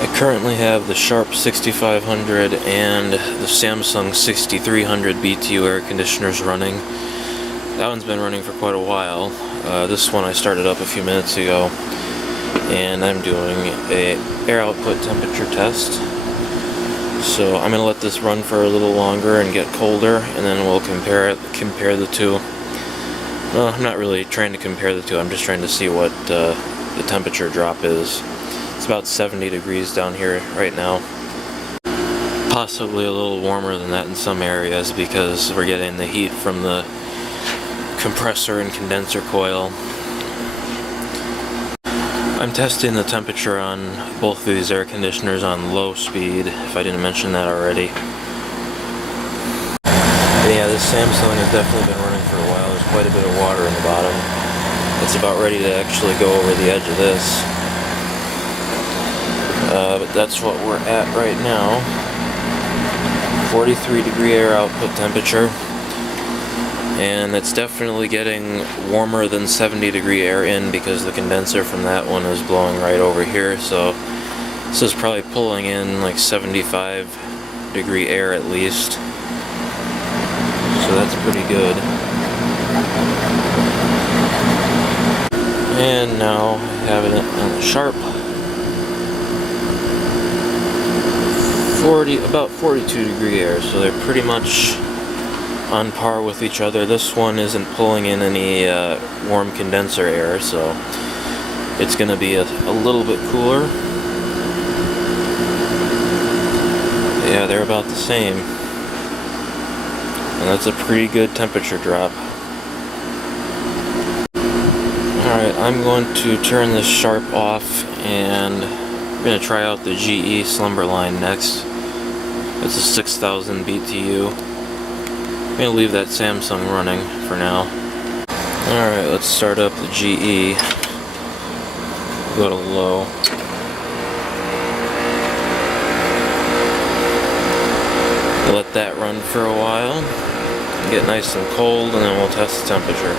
I currently have the Sharp 6500 and the Samsung 6300 BTU air conditioners running. That one's been running for quite a while. This one I started up a few minutes ago, and I'm doing a air output temperature test. So I'm going to let this run for a little longer and get colder, and then we'll compare the two. Well, I'm not really trying to compare the two, I'm just trying to see what the temperature drop is. It's about 70 degrees down here right now. Possibly a little warmer than that in some areas because we're getting the heat from the compressor and condenser coil. I'm testing the temperature on both of these air conditioners on low speed, if I didn't mention that already. But yeah, this Samsung has definitely been running for a while. There's quite a bit of water in the bottom. It's about ready to actually go over the edge of this. But that's what we're at right now. 43 degree air output temperature. And it's definitely getting warmer than 70 degree air in because the condenser from that one is blowing right over here. So this is probably pulling in like 75 degree air at least. So that's pretty good. And now having it on the Sharp. About 42 degree air, so they're pretty much on par with each other. This one isn't pulling in any warm condenser air, so it's going to be a little bit cooler. Yeah, they're about the same. And that's a pretty good temperature drop. Alright, I'm going to turn this Sharp off, and I'm going to try out the GE Slumberline next. It's a 6000 BTU. I'm going to leave that Samsung running for now. Alright, let's start up the GE. Go to low. Let that run for a while. Get nice and cold, and then we'll test the temperature.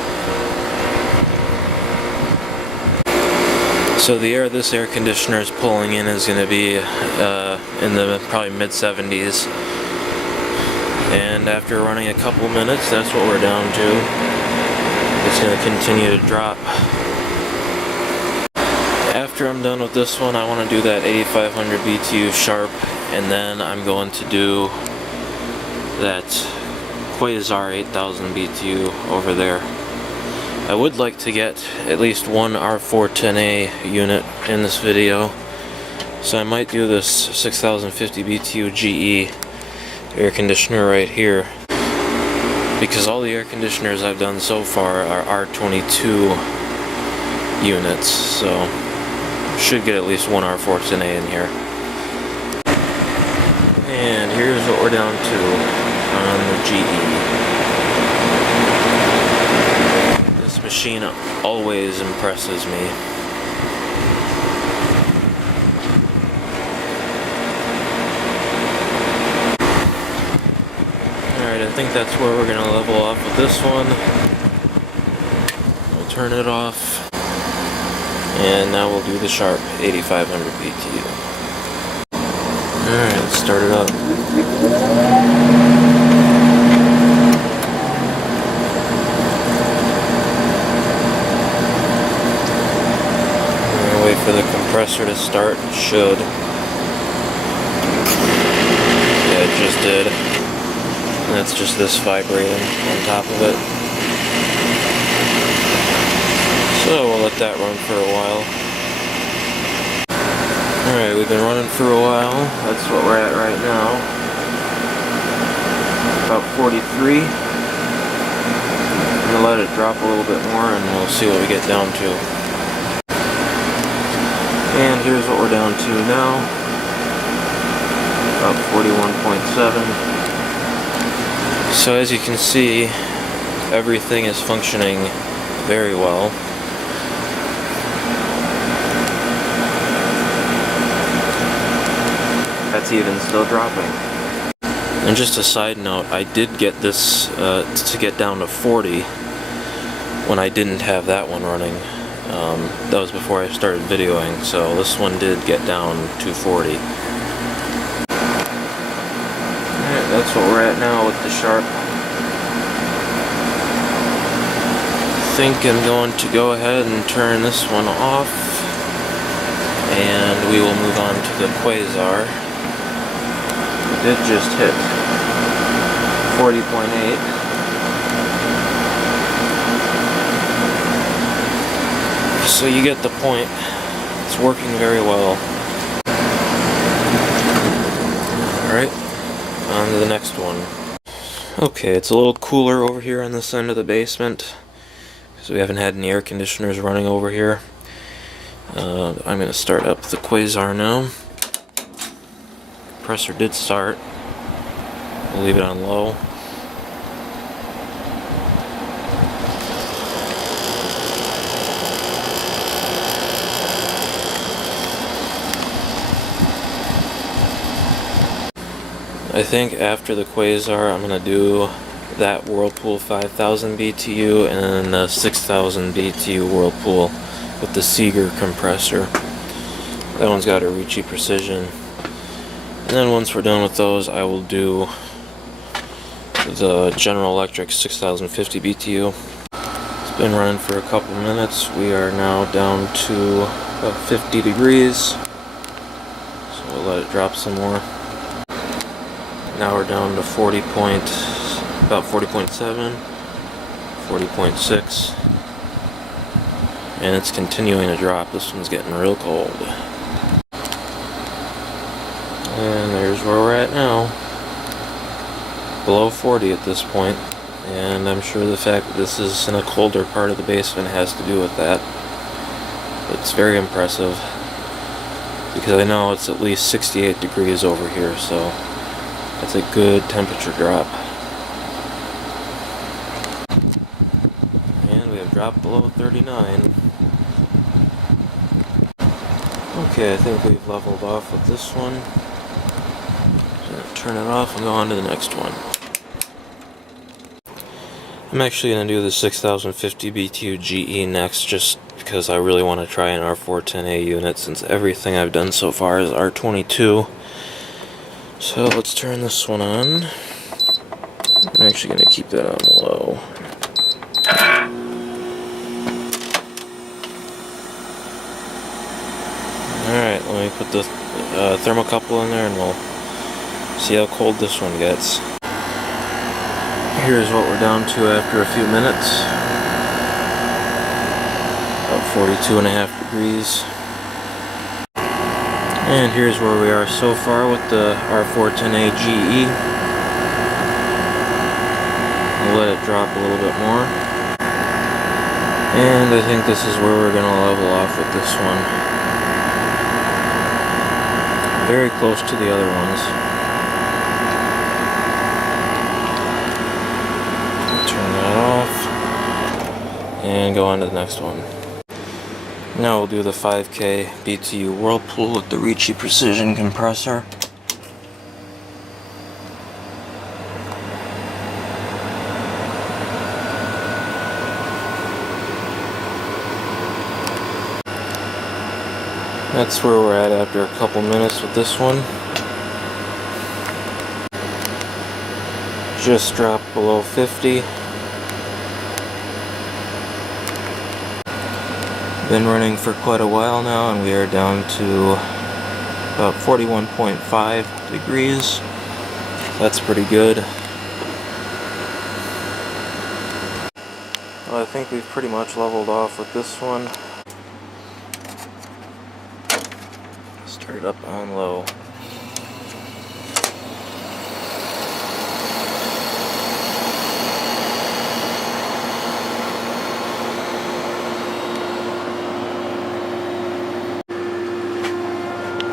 So the air this air conditioner is pulling in is going to be in the probably mid-70s. And after running a couple minutes, that's what we're down to. It's going to continue to drop. After I'm done with this one, I want to do that 8500 BTU Sharp, and then I'm going to do that Quasar 8000 BTU over there. I would like to get at least one R410A unit in this video, so I might do this 6050 BTU GE air conditioner right here, because all the air conditioners I've done so far are R22 units, so should get at least one R410A in here. And here's what we're down to on the GE. Machine always impresses me. Alright, I think that's where we're going to level off with this one. We'll turn it off. And now we'll do the Sharp 8500 BTU. Alright, let's start it up. Wait for the compressor to start. It should. Yeah, it just did. And that's just this vibrating on top of it. So we'll let that run for a while. Alright, we've been running for a while. That's what we're at right now. About 43. I'm going to let it drop a little bit more and we'll see what we get down to. And here's what we're down to now. About 41.7. So as you can see, everything is functioning very well. That's even still dropping. And just a side note, I did get this to get down to 40 when I didn't have that one running. That was before I started videoing, so this one did get down to 40. Alright, that's what we're at now with the Sharp. I think I'm going to go ahead and turn this one off, and we will move on to the Quasar. It did just hit 40.8. So you get the point. It's working very well. Alright, on to the next one. Okay, it's a little cooler over here on this end of the basement, because we haven't had any air conditioners running over here. I'm going to start up the Quasar now. Compressor did start. We'll leave it on low. I think after the Quasar, I'm going to do that Whirlpool 5000 BTU and the 6000 BTU Whirlpool with the Seeger compressor. That one's got a Ricci Precision. And then once we're done with those, I will do the General Electric 6050 BTU. It's been running for a couple minutes. We are now down to about 50 degrees. So we'll let it drop some more. Now we're down to about 40.7, 40.6, and it's continuing to drop. This one's getting real cold. And there's where we're at now. Below 40 at this point, and I'm sure the fact that this is in a colder part of the basement has to do with that. It's very impressive, because I know it's at least 68 degrees over here, so that's a good temperature drop. And we have dropped below 39. Okay, I think we've leveled off with this one. Turn it off and go on to the next one. I'm actually going to do the 6050 BTU GE next, just because I really want to try an R410A unit, since everything I've done so far is R22. So let's turn this one on. I'm actually going to keep that on low. Alright, let me put the thermocouple in there and we'll see how cold this one gets. Here's what we're down to after a few minutes. About 42.5 degrees. And here's where we are so far with the R410A GE. We'll let it drop a little bit more. And I think this is where we're going to level off with this one. Very close to the other ones. Turn that off. And go on to the next one. Now we'll do the 5K BTU Whirlpool with the Ricci Precision compressor. That's where we're at after a couple minutes with this one. Just dropped below 50. Been running for quite a while now, and we are down to about 41.5 degrees. That's pretty good. Well, I think we've pretty much leveled off with this one. Start it up on low.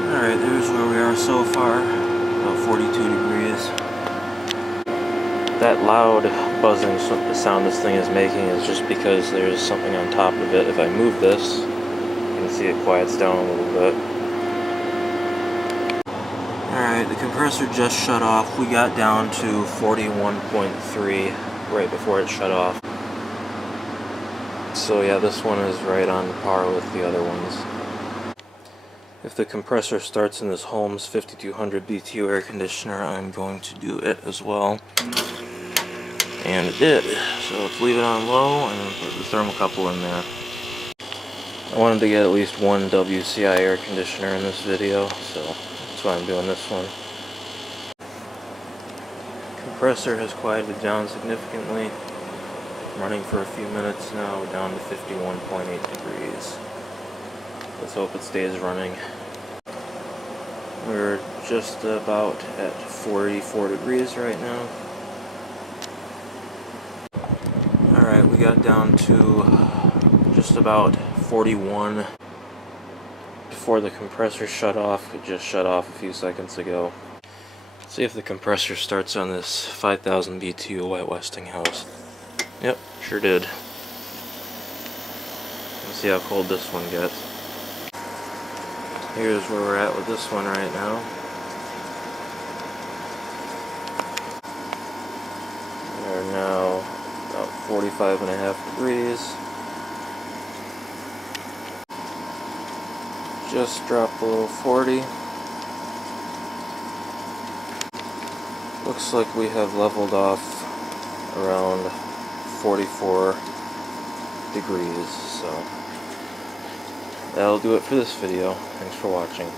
Alright, there's where we are so far, about 42 degrees. That loud buzzing sound this thing is making is just because there's something on top of it. If I move this, you can see it quiets down a little bit. Alright, the compressor just shut off. We got down to 41.3 right before it shut off. So yeah, this one is right on par with the other ones. If the compressor starts in this Holmes 5200 BTU air conditioner, I'm going to do it as well. And it did. So let's leave it on low and then put the thermocouple in there. I wanted to get at least one WCI air conditioner in this video, so that's why I'm doing this one. Compressor has quieted down significantly. I'm running for a few minutes now, we're down to 51.8 degrees. Let's hope it stays running. We're just about at 44 degrees right now. Alright, we got down to just about 41 before the compressor shut off. It just shut off a few seconds ago. Let's see if the compressor starts on this 5000 BTU White Westinghouse. Yep, sure did. Let's see how cold this one gets. Here's where we're at with this one right now. We're now about 45.5 degrees. Just dropped below 40. Looks like we have leveled off around 44 degrees, so that'll do it for this video. Thanks for watching.